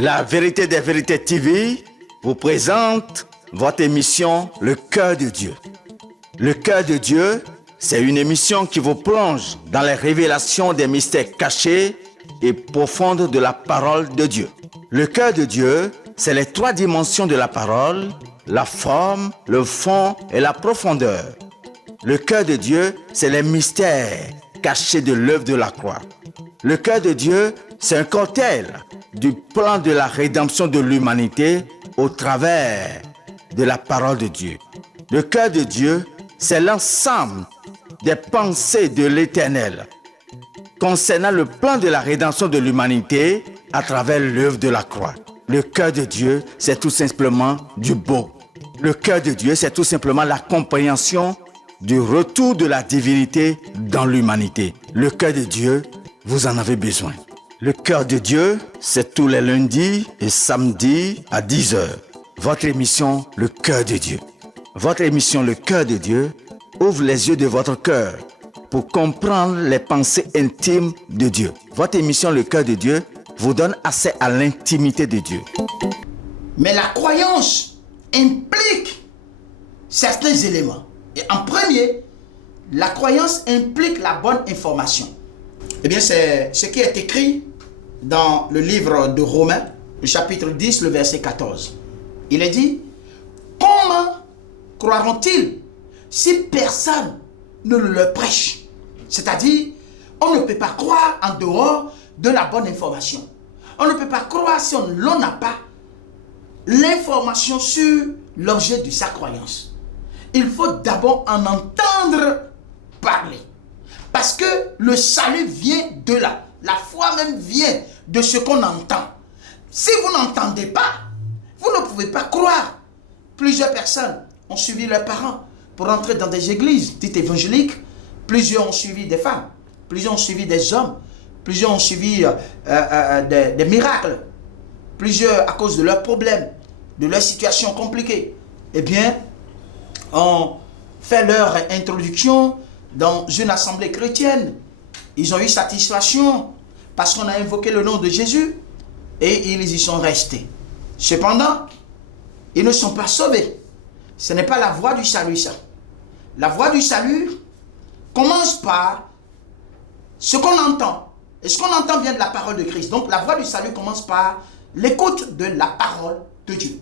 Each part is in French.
La vérité des vérités TV vous présente votre émission Le Cœur de Dieu. Le Cœur de Dieu, c'est une émission qui vous plonge dans les révélations des mystères cachés et profondes de la parole de Dieu. Le Cœur de Dieu, c'est les trois dimensions de la parole, la forme, le fond et la profondeur. Le Cœur de Dieu, c'est les mystères cachés de l'œuvre de la croix. Le Cœur de Dieu, c'est un cocktail du plan de la rédemption de l'humanité au travers de la parole de Dieu. Le Cœur de Dieu, c'est l'ensemble des pensées de l'Éternel concernant le plan de la rédemption de l'humanité à travers l'œuvre de la croix. Le Cœur de Dieu, c'est tout simplement du beau. Le Cœur de Dieu, c'est tout simplement la compréhension du retour de la divinité dans l'humanité. Le Cœur de Dieu, vous en avez besoin. Le Cœur de Dieu, c'est tous les lundis et samedis à 10h. Votre émission, Le Cœur de Dieu. Votre émission, Le Cœur de Dieu, ouvre les yeux de votre cœur pour comprendre les pensées intimes de Dieu. Votre émission, Le Cœur de Dieu, vous donne accès à l'intimité de Dieu. Mais la croyance implique certains éléments. Et en premier, la croyance implique la bonne information. Eh bien, c'est ce qui est écrit dans le livre de Romains, le chapitre 10, le verset 14. Il est dit, comment croiront-ils si personne ne le leur prêche? C'est-à-dire, on ne peut pas croire en dehors de la bonne information. On ne peut pas croire si l'on n'a pas l'information sur l'objet de sa croyance. Il faut d'abord en entendre parler. Parce que le salut vient de là. La foi même vient de ce qu'on entend. Si vous n'entendez pas, vous ne pouvez pas croire. Plusieurs personnes ont suivi leurs parents pour entrer dans des églises dites évangéliques. Plusieurs ont suivi des femmes. Plusieurs ont suivi des hommes. Plusieurs ont suivi des miracles. Plusieurs à cause de leurs problèmes, de leurs situations compliquées. Eh bien, ont fait leur introduction dans une assemblée chrétienne. Ils ont eu satisfaction parce qu'on a invoqué le nom de Jésus et ils y sont restés. Cependant, ils ne sont pas sauvés. Ce n'est pas la voie du salut, ça. La voie du salut commence par ce qu'on entend. Et ce qu'on entend vient de la parole de Christ. Donc la voie du salut commence par l'écoute de la parole de Dieu.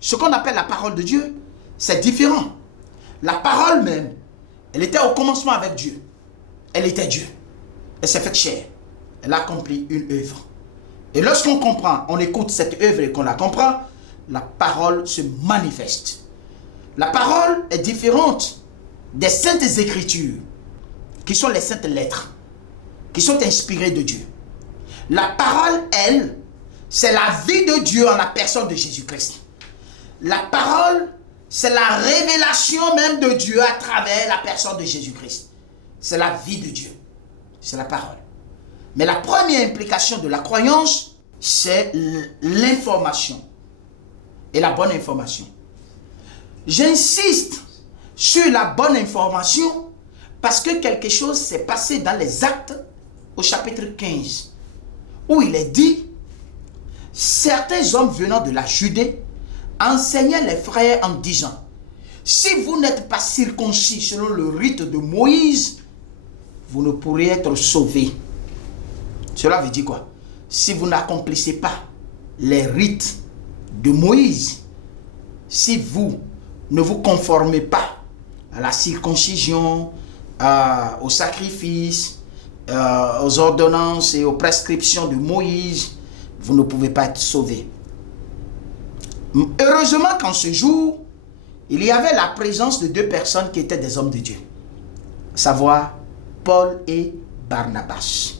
Ce qu'on appelle la parole de Dieu, c'est différent. La parole même, elle était au commencement avec Dieu. Elle était Dieu. Elle s'est faite chair. Elle a accompli une œuvre. Et lorsqu'on comprend, on écoute cette œuvre et qu'on la comprend, la parole se manifeste. La parole est différente des saintes écritures, qui sont les saintes lettres, qui sont inspirées de Dieu. La parole, elle, c'est la vie de Dieu en la personne de Jésus-Christ. La parole, c'est la révélation même de Dieu à travers la personne de Jésus-Christ. C'est la vie de Dieu. C'est la parole. Mais la première implication de la croyance, c'est l'information. Et la bonne information. J'insiste sur la bonne information parce que quelque chose s'est passé dans les Actes au chapitre 15 où il est dit, certains hommes venant de la Judée enseignaient les frères en disant, si vous n'êtes pas circoncis selon le rite de Moïse, vous ne pourrez être sauvés. Cela veut dire quoi? Si vous n'accomplissez pas les rites de Moïse, si vous ne vous conformez pas à la circoncision, au sacrifice, aux ordonnances et aux prescriptions de Moïse, vous ne pouvez pas être sauvés. Heureusement qu'en ce jour, il y avait la présence de deux personnes qui étaient des hommes de Dieu, à savoir Paul et Barnabas.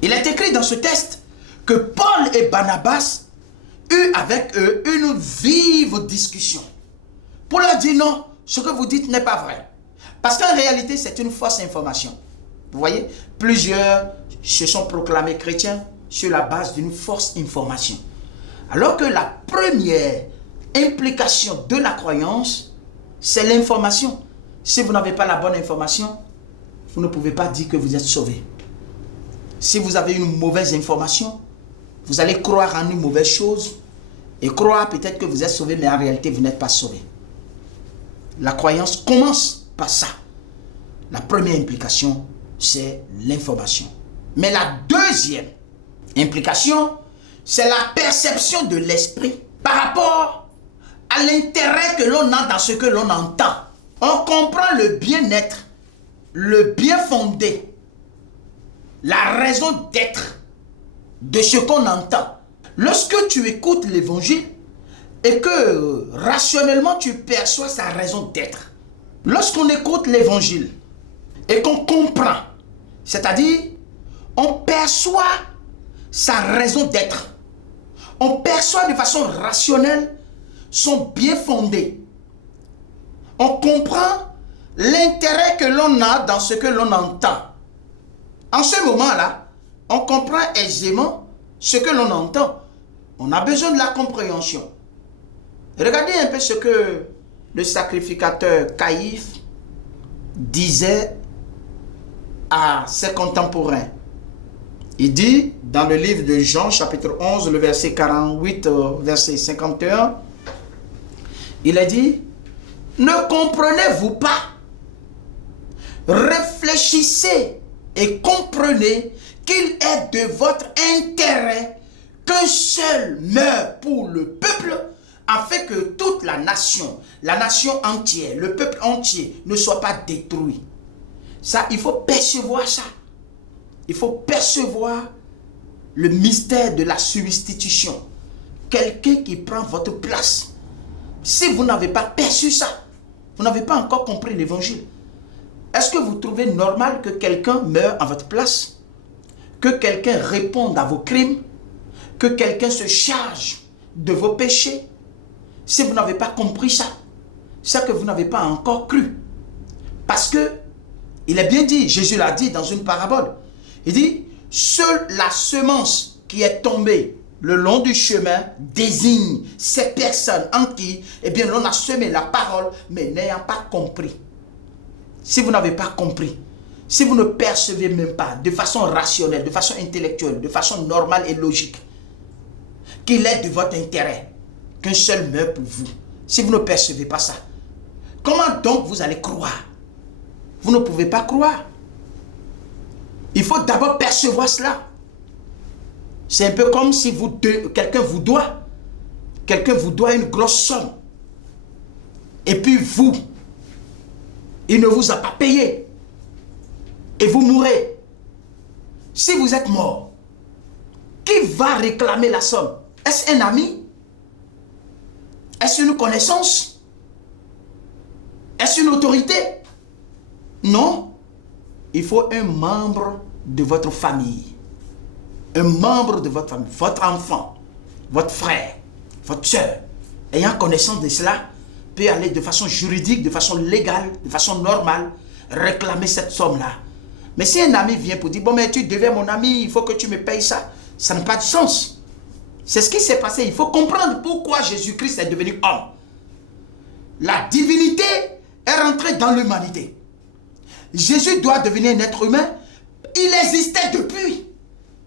Il est écrit dans ce texte que Paul et Barnabas eurent avec eux une vive discussion pour leur dire non, ce que vous dites n'est pas vrai. Parce qu'en réalité, c'est une fausse information. Vous voyez, plusieurs se sont proclamés chrétiens sur la base d'une fausse information. Alors que la première implication de la croyance, c'est l'information. Si vous n'avez pas la bonne information, vous ne pouvez pas dire que vous êtes sauvé. Si vous avez une mauvaise information, vous allez croire en une mauvaise chose et croire peut-être que vous êtes sauvé, mais en réalité, vous n'êtes pas sauvé. La croyance commence par ça. La première implication, c'est l'information. Mais la deuxième implication, c'est la perception de l'esprit par rapport à l'intérêt que l'on a dans ce que l'on entend. On comprend le bien-être, le bien fondé, la raison d'être de ce qu'on entend. Lorsque tu écoutes l'évangile et que rationnellement tu perçois sa raison d'être, lorsqu'on écoute l'évangile et qu'on comprend, c'est-à-dire on perçoit sa raison d'être, on perçoit de façon rationnelle son bien fondé, on comprend l'intérêt que l'on a dans ce que l'on entend. En ce moment-là, on comprend aisément ce que l'on entend. On a besoin de la compréhension. Regardez un peu ce que le sacrificateur Caïphe disait à ses contemporains. Il dit dans le livre de Jean, chapitre 11, le verset 48, verset 51, il a dit, « Ne comprenez-vous pas? Réfléchissez et comprenez qu'il est de votre intérêt qu'un seul meure pour le peuple, afin que toute la nation entière, le peuple entier ne soit pas détruit. » Ça, il faut percevoir ça. Il faut percevoir le mystère de la substitution. Quelqu'un qui prend votre place. Si vous n'avez pas perçu ça, vous n'avez pas encore compris l'évangile. Est-ce que vous trouvez normal que quelqu'un meure à votre place? Que quelqu'un réponde à vos crimes? Que quelqu'un se charge de vos péchés? Si vous n'avez pas compris ça, c'est que vous n'avez pas encore cru. Parce que, il est bien dit, Jésus l'a dit dans une parabole. Il dit, seule la semence qui est tombée le long du chemin désigne ces personnes en qui, eh bien, l'on a semé la parole, mais n'ayant pas compris. Si vous n'avez pas compris, si vous ne percevez même pas de façon rationnelle, de façon intellectuelle, de façon normale et logique, qu'il est de votre intérêt qu'un seul meure pour vous, si vous ne percevez pas ça, comment donc vous allez croire? Vous ne pouvez pas croire. Il faut d'abord percevoir cela. C'est un peu comme si quelqu'un vous doit une grosse somme. Et puis vous, il ne vous a pas payé. Et vous mourrez. Si vous êtes mort, qui va réclamer la somme? Est-ce un ami? Est-ce une connaissance? Est-ce une autorité? Non. Il faut un membre de votre famille. Un membre de votre famille, votre enfant, votre frère, votre soeur, ayant connaissance de cela, peut aller de façon juridique, de façon légale, de façon normale, réclamer cette somme-là. Mais si un ami vient pour dire, bon, mais tu deviens mon ami, il faut que tu me payes ça, ça n'a pas de sens. C'est ce qui s'est passé. Il faut comprendre pourquoi Jésus-Christ est devenu homme. La divinité est rentrée dans l'humanité. Jésus doit devenir un être humain. Il existait depuis.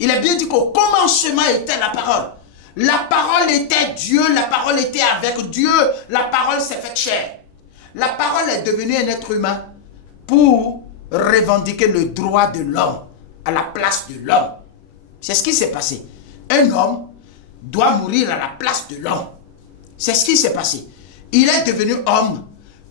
Il est bien dit qu'au commencement était la parole. La parole était Dieu, la parole était avec Dieu, la parole s'est faite chair. La parole est devenue un être humain pour revendiquer le droit de l'homme à la place de l'homme. C'est ce qui s'est passé. Un homme doit mourir à la place de l'homme. C'est ce qui s'est passé. Il est devenu homme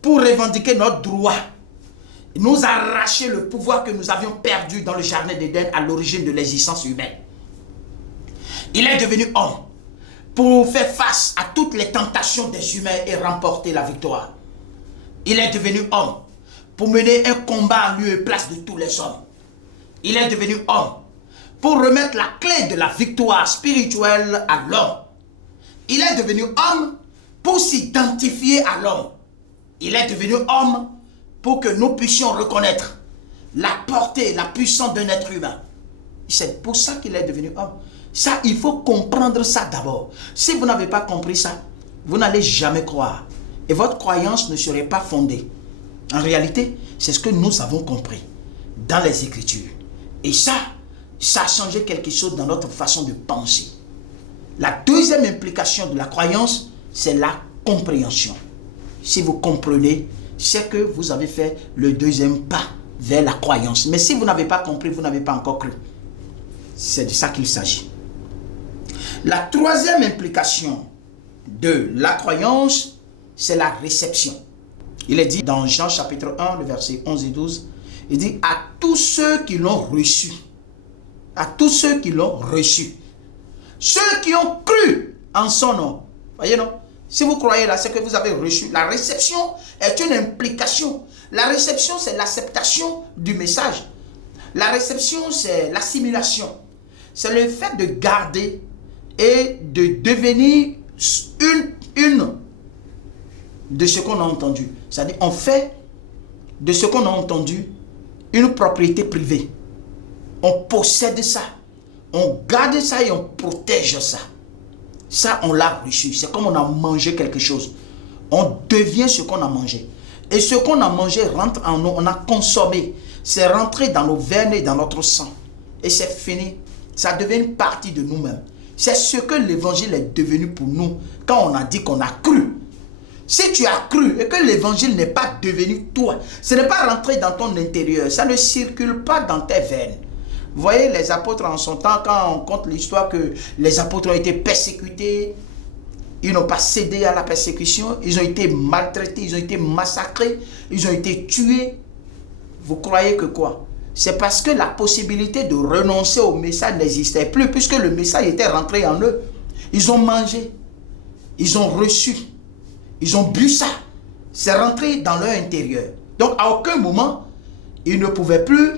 pour revendiquer notre droit. Nous arracher le pouvoir que nous avions perdu dans le jardin d'Éden à l'origine de l'existence humaine. Il est devenu homme pour faire face à toutes les tentations des humains et remporter la victoire. Il est devenu homme pour mener un combat en lieu et place de tous les hommes. Il est devenu homme pour remettre la clé de la victoire spirituelle à l'homme. Il est devenu homme pour s'identifier à l'homme. Il est devenu homme pour que nous puissions reconnaître la portée, la puissance d'un être humain. C'est pour ça qu'il est devenu homme. Ça, il faut comprendre ça d'abord. Si vous n'avez pas compris ça, vous n'allez jamais croire. Et votre croyance ne serait pas fondée. En réalité, c'est ce que nous avons compris dans les Écritures. Et ça a changé quelque chose dans notre façon de penser. La deuxième implication de la croyance, c'est la compréhension. Si vous comprenez, c'est que vous avez fait le deuxième pas vers la croyance. Mais si vous n'avez pas compris, vous n'avez pas encore cru. C'est de ça qu'il s'agit. La troisième implication de la croyance, c'est la réception. Il est dit dans Jean chapitre 1, le verset 11 et 12, il dit à tous ceux qui l'ont reçu, à tous ceux qui l'ont reçu, ceux qui ont cru en son nom. Voyez non? Si vous croyez là, c'est que vous avez reçu. La réception est une implication. La réception, c'est l'acceptation du message. La réception, c'est l'assimilation. C'est le fait de garder et de devenir une de ce qu'on a entendu. C'est-à-dire, on fait de ce qu'on a entendu une propriété privée. On possède ça. On garde ça et on protège ça. Ça, on l'a reçu. C'est comme on a mangé quelque chose. On devient ce qu'on a mangé. Et ce qu'on a mangé rentre en nous. On a consommé. C'est rentré dans nos veines et dans notre sang. Et c'est fini. Ça devient une partie de nous-mêmes. C'est ce que l'évangile est devenu pour nous quand on a dit qu'on a cru. Si tu as cru et que l'évangile n'est pas devenu toi, ce n'est pas rentré dans ton intérieur, ça ne circule pas dans tes veines. Vous voyez les apôtres en son temps, quand on compte l'histoire que les apôtres ont été persécutés, ils n'ont pas cédé à la persécution, ils ont été maltraités, ils ont été massacrés, ils ont été tués. Vous croyez que quoi? C'est parce que la possibilité de renoncer au message n'existait plus, puisque le message était rentré en eux. Ils ont mangé, ils ont reçu, ils ont bu ça. C'est rentré dans leur intérieur. Donc à aucun moment, ils ne pouvaient plus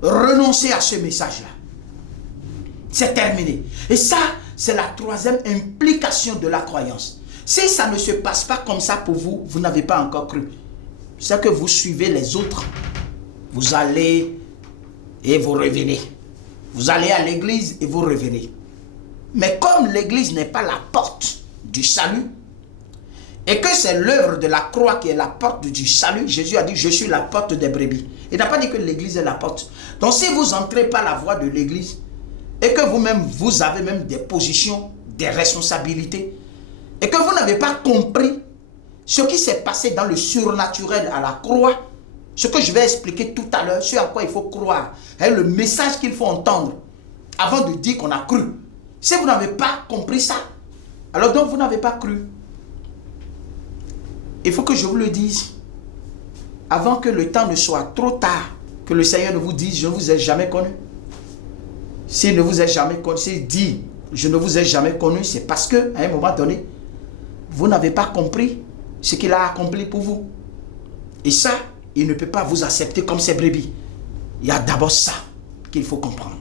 renoncer à ce message-là. C'est terminé. Et ça, c'est la troisième implication de la croyance. Si ça ne se passe pas comme ça pour vous, vous n'avez pas encore cru. C'est que vous suivez les autres. Vous allez et vous revenez. Vous allez à l'église et vous revenez. Mais comme l'église n'est pas la porte du salut, et que c'est l'œuvre de la croix qui est la porte du salut, Jésus a dit, je suis la porte des brebis. Il n'a pas dit que l'église est la porte. Donc si vous n'entrez pas la voie de l'église, et que vous-même, vous avez même des positions, des responsabilités, et que vous n'avez pas compris ce qui s'est passé dans le surnaturel à la croix, ce que je vais expliquer tout à l'heure, ce à quoi il faut croire, et le message qu'il faut entendre avant de dire qu'on a cru. Si vous n'avez pas compris ça, alors donc vous n'avez pas cru. Il faut que je vous le dise, avant que le temps ne soit trop tard, que le Seigneur ne vous dise, je ne vous ai jamais connu. S'il ne vous a jamais connu, s'il dit, je ne vous ai jamais connu, c'est parce qu'à un moment donné, vous n'avez pas compris ce qu'il a accompli pour vous. Et ça, il ne peut pas vous accepter comme ses brebis. Il y a d'abord ça qu'il faut comprendre.